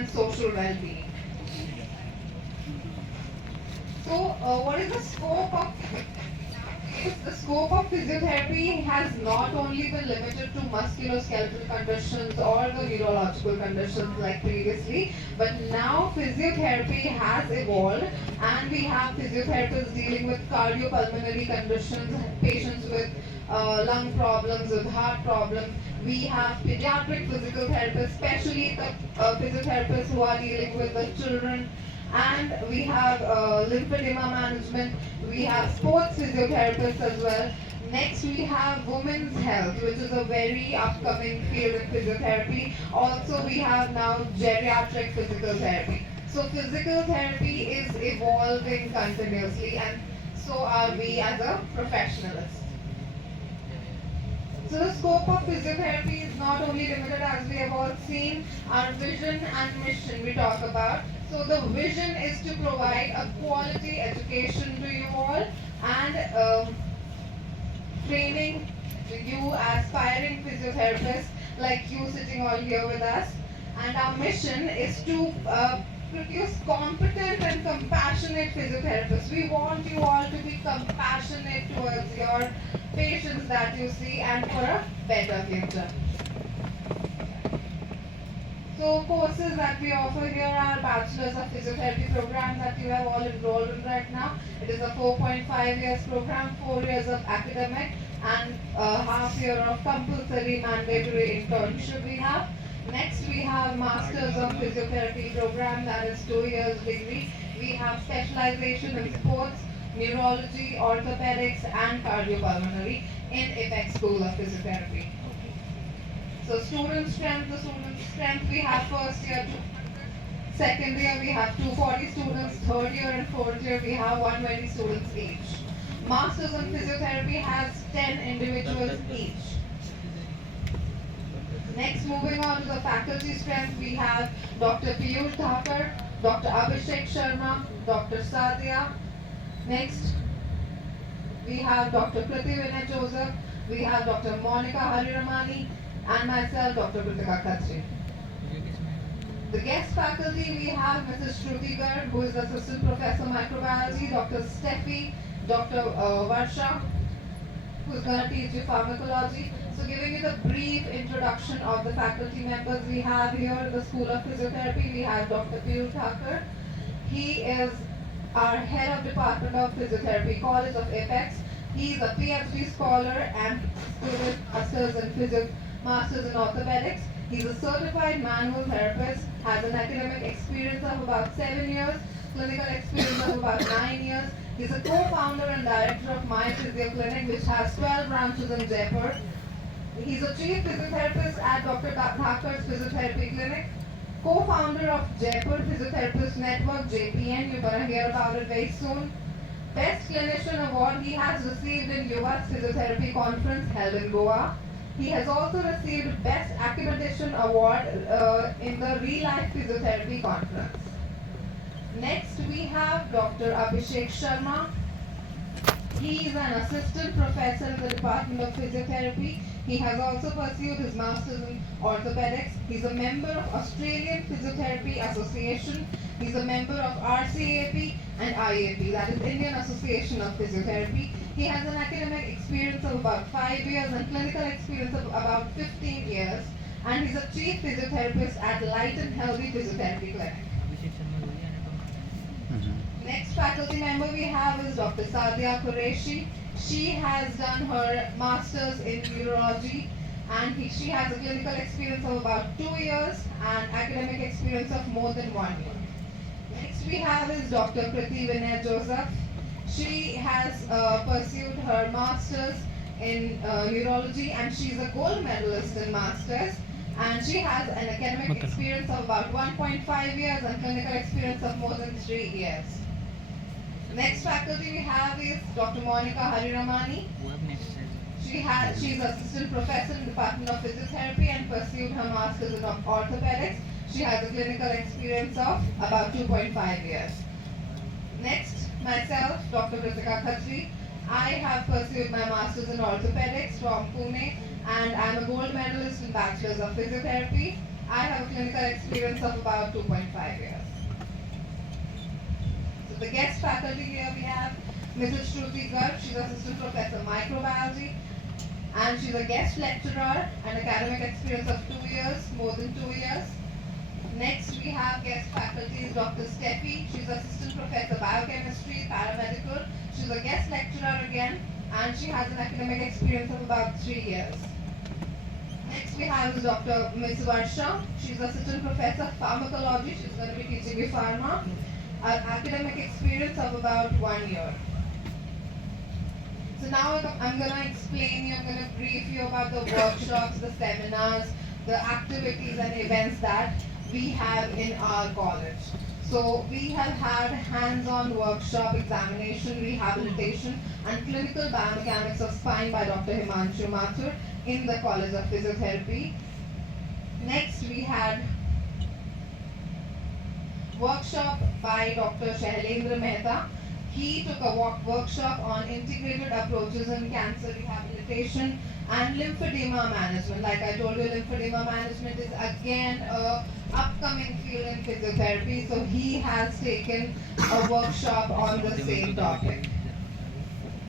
and social well-being. So, what is the scope of nowadays? The scope of physiotherapy has not only been limited to musculoskeletal conditions or the neurological conditions like previously, but now physiotherapy has evolved, and we have physiotherapists dealing with cardiopulmonary conditions, patients with lung problems, with heart problems. We have pediatric physical therapists, especially the physiotherapists who are dealing with the children, and we have lymphedema management. We have sports physiotherapists as well. Next, we have women's health, which is a very upcoming field in physiotherapy. Also, we have now geriatric physical therapy. So, physical therapy is evolving continuously, and so are we as a professionalist. So the scope of physiotherapy is not only limited, as we have all seen, our vision and mission we talk about. So the vision is to provide a quality education to you all, and training you aspiring physiotherapists like you sitting all here with us. And our mission is to produce competent and compassionate physiotherapists. We want you all to be compassionate towards your patients that you see and for a better future. So courses that we offer here are Bachelor's of Physiotherapy program that you have all enrolled in right now. It is a 4.5 years program, 4 years of academic and a half year of compulsory mandatory internship we have. Next we have Masters of Physiotherapy program, that is 2 years degree. We have specialization in sports, neurology, orthopedics and cardiopulmonary in Apex School of Physiotherapy. So the student strength we have first year 200, second year we have 240 students, third year and fourth year we have 120 students each. Masters in Physiotherapy has 10 individuals each. Next, moving on to the faculty strength, we have Dr. Piyush Thakur, Dr. Abhishek Sharma, Dr. Sadia. Next, we have Dr. Kriti Vinay Joseph, we have Dr. Monica Hariramani, and myself, Dr. Kritika Khatri. The guest faculty, we have Mrs. Shruti Garg, who is Assistant Professor Microbiology, Dr. Steffi, Dr. Varsha, who is going to teach you pharmacology. So giving you the brief introduction of the faculty members we have here in the School of Physiotherapy, we have Dr. Piyush Thakur. He is our head of Department of Physiotherapy, College of Apex. He is a PhD scholar and student masters in masters in orthopedics. He's a certified manual therapist, has an academic experience of about 7 years, clinical experience of about 9 years. He's a co-founder and director of My Physio Clinic, which has 12 branches in Jaipur. He's a chief physiotherapist at Dr. Thakur's Physiotherapy Clinic, co-founder of Jaipur Physiotherapist Network, JPN. You're going to hear about it very soon. Best Clinician Award he has received in US Physiotherapy Conference held in Goa. He has also received Best Academician Award in the Real Life Physiotherapy Conference. Next we have Dr. Abhishek Sharma. He is an assistant professor in the Department of Physiotherapy. He has also pursued his master's in orthopedics. He's a member of Australian Physiotherapy Association. He's a member of RCAP and IAP, that is Indian Association of Physiotherapy. He has an academic experience of about 5 years and clinical experience of about 15 years. And he's a chief physiotherapist at Light and Healthy Physiotherapy Clinic. Next faculty member we have is Dr. Sadia Qureshi. She has done her master's in urology, and she has a clinical experience of about 2 years and academic experience of more than 1 year. Next we have is Dr. Kriti Vinay Joseph. She has pursued her master's in urology, and she's a gold medalist in masters, and she has an academic experience of about 1.5 years and clinical experience of more than 3 years. Next faculty we have is Dr. Monica Hariramani. She's assistant professor in the Department of Physiotherapy and pursued her master's in orthopedics. She has a clinical experience of about 2.5 years. Next, myself, Dr. Kritika Khatri. I have pursued my master's in orthopedics from Pune, and I'm a gold medalist in Bachelor's of Physiotherapy. I have a clinical experience of about 2.5 years. So the guest faculty here we have Mrs. Shruti Garg. She's Assistant Professor Microbiology, and she's a guest lecturer and academic experience of 2 years, more than 2 years. Next, we have guest faculty is Dr. Steffi. She's Assistant Professor Biochemistry, Paramedical. She's a guest lecturer again, and she has an academic experience of about 3 years. Next, we have is Dr. Ms. Varsha. She's Assistant Professor Pharmacology. She's going to be teaching you pharma. Academic experience of about 1 year. So now I'm going to explain you, I'm going to brief you about the workshops, the seminars, the activities and events that we have in our college. So we have had hands-on workshop, examination, rehabilitation and clinical biomechanics of spine by Dr. Himanshu Mathur in the College of Physiotherapy. Next we had workshop by Dr. Shailendra Mehta. He took a workshop on integrated approaches in cancer rehabilitation and lymphedema management. Like I told you, lymphedema management is again a upcoming field in physiotherapy. So he has taken a workshop on the same topic.